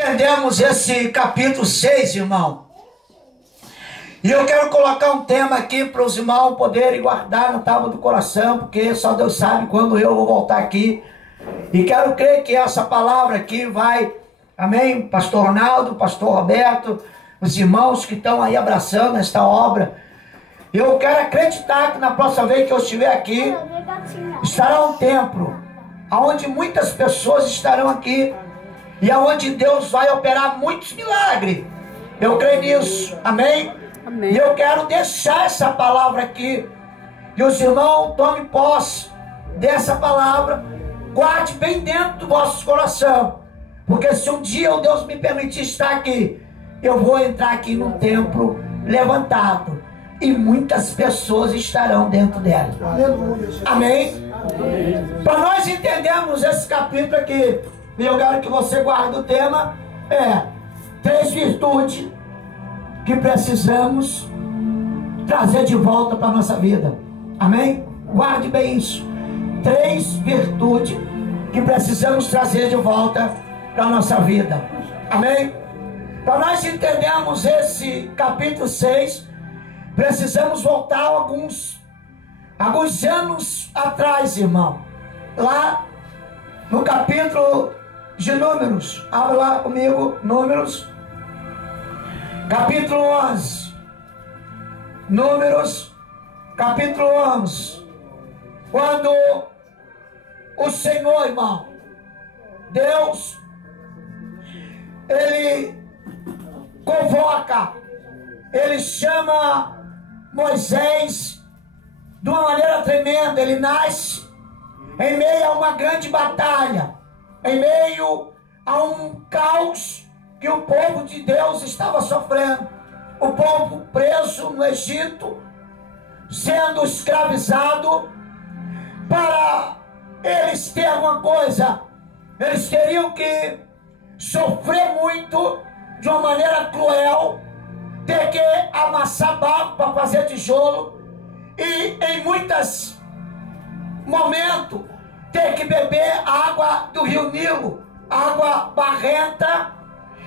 Entendemos esse capítulo 6, irmão. E eu quero colocar um tema aqui para os irmãos poderem guardar na tábua do coração, porque só Deus sabe quando eu vou voltar aqui. E quero crer que essa palavra aqui vai, amém, pastor Ronaldo, pastor Roberto, os irmãos que estão aí abraçando esta obra. Eu quero acreditar que na próxima vez que eu estiver aqui, estará um templo, onde muitas pessoas estarão aqui, e aonde Deus vai operar muitos milagres. Eu creio nisso, amém? Amém. E eu quero deixar essa palavra aqui, e os irmãos tomem posse dessa palavra, guarde bem dentro do vosso coração, porque se um dia o Deus me permitir estar aqui, eu vou entrar aqui num templo levantado, e muitas pessoas estarão dentro dela. Aleluia. Amém? Amém. Para nós entendermos esse capítulo aqui, e eu quero que você guarde o tema, 3 virtudes que precisamos trazer de volta para a nossa vida. Amém? Guarde bem isso. 3 virtudes que precisamos trazer de volta para a nossa vida. Amém? Para nós entendermos esse capítulo 6, precisamos voltar alguns anos atrás, irmão. Lá no capítulo de Números. Abra lá comigo, Números. Capítulo 11. Números, capítulo 11. Quando o Senhor, irmão, Deus, Ele convoca, Ele chama Moisés de uma maneira tremenda. Ele nasce em meio a uma grande batalha, em meio a um caos que o povo de Deus estava sofrendo. O povo preso no Egito, sendo escravizado. Para eles terem alguma coisa, eles teriam que sofrer muito, de uma maneira cruel, ter que amassar barro para fazer tijolo, e em muitos momentos ter que beber água do rio Nilo, água barrenta,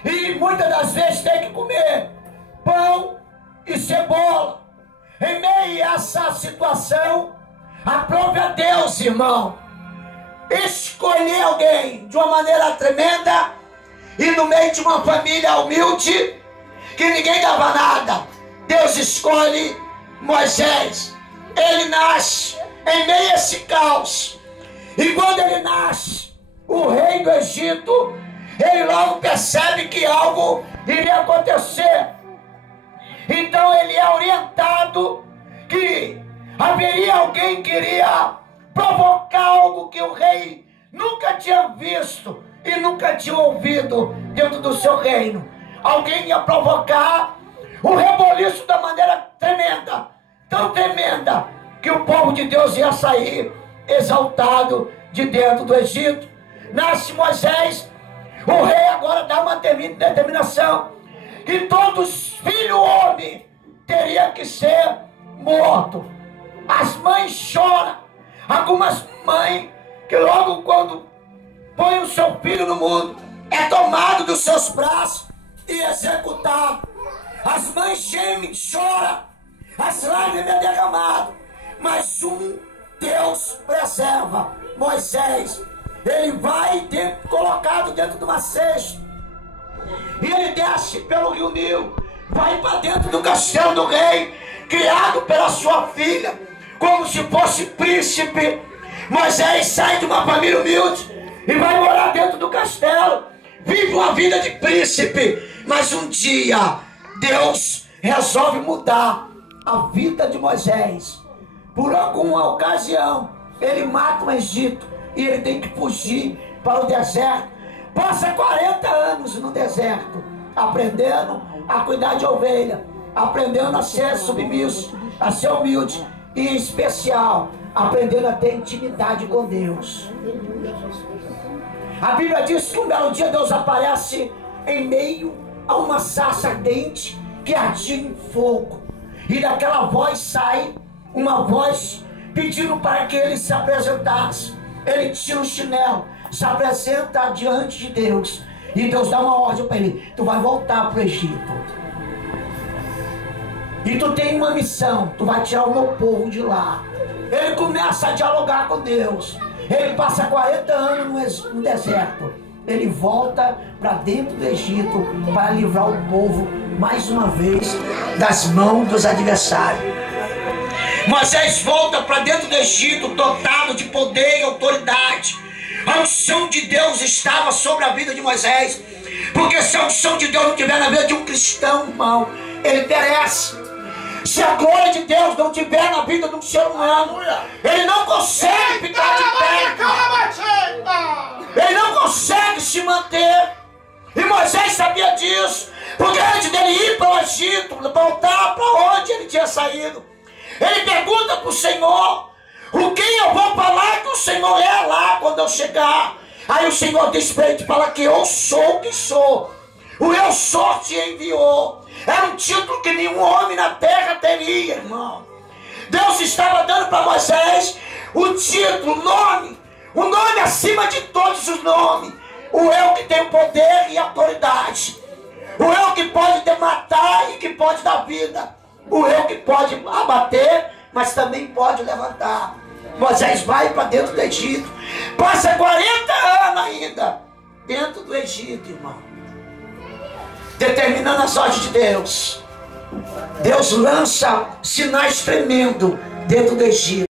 e muitas das vezes ter que comer pão e cebola. Em meio a essa situação, aprove a Deus, irmão, escolher alguém de uma maneira tremenda, e no meio de uma família humilde, que ninguém dava nada, Deus escolhe Moisés. Ele nasce em meio a esse caos, e quando ele nasce, o rei do Egito, ele logo percebe que algo iria acontecer. Então ele é orientado que haveria alguém que iria provocar algo que o rei nunca tinha visto e nunca tinha ouvido dentro do seu reino. Alguém ia provocar um reboliço da maneira tremenda, tão tremenda, que o povo de Deus ia sair exaltado de dentro do Egito. Nasce Moisés. O rei agora dá uma determinação que todos filho homem teria que ser morto. As mães choram. Algumas mães que logo quando põe o seu filho no mundo, é tomado dos seus braços e executado. As mães gemem, choram, as lágrimas é derramado, mas um Deus preserva. Moisés, ele vai colocado dentro de uma cesta, e ele desce pelo rio Nilo, vai para dentro do castelo do rei, criado pela sua filha, como se fosse príncipe. Moisés sai de uma família humilde e vai morar dentro do castelo, vive uma vida de príncipe. Mas um dia Deus resolve mudar a vida de Moisés. Por alguma ocasião ele mata o Egito e ele tem que fugir para o deserto. Passa 40 anos no deserto, aprendendo a cuidar de ovelha, aprendendo a ser submisso, a ser humilde, e em especial aprendendo a ter intimidade com Deus. A Bíblia diz que um belo dia Deus aparece em meio a uma sarça ardente que ardia em fogo, e daquela voz sai uma voz pedindo para que ele se apresentasse. Ele tira o chinelo, se apresenta diante de Deus, E Deus dá uma ordem para ele: tu vai voltar para o Egito. E tu tem uma missão, tu vai tirar o meu povo de lá. Ele começa a dialogar com Deus. Ele passa 40 anos no deserto. Ele volta para dentro do Egito para livrar o povo mais uma vez das mãos dos adversários. Moisés volta para dentro do Egito dotado de poder e autoridade. A unção de Deus estava sobre a vida de Moisés. Porque se a unção de Deus não estiver na vida de um cristão, irmão, ele perece. Se a glória de Deus não estiver na vida de um ser humano, ele não consegue ficar de pé. Ele não consegue se manter. E Moisés sabia disso. Porque antes dele ir para o Egito, voltar para onde ele tinha saído, ele pergunta para o Senhor: o que eu vou falar que o Senhor é lá quando eu chegar? Aí o Senhor diz para ele: fala que eu sou o que sou. O eu sou te enviou. Era um título que nenhum homem na terra teria, irmão. Deus estava dando para Moisés o título, o nome acima de todos os nomes. O eu que tem o poder e autoridade. O eu que pode matar e que pode dar vida. O eu que pode abater, mas também pode levantar. Moisés vai para dentro do Egito. Passa 40 anos ainda dentro do Egito, irmão, determinando as ordens de Deus. Deus lança sinais tremendos dentro do Egito.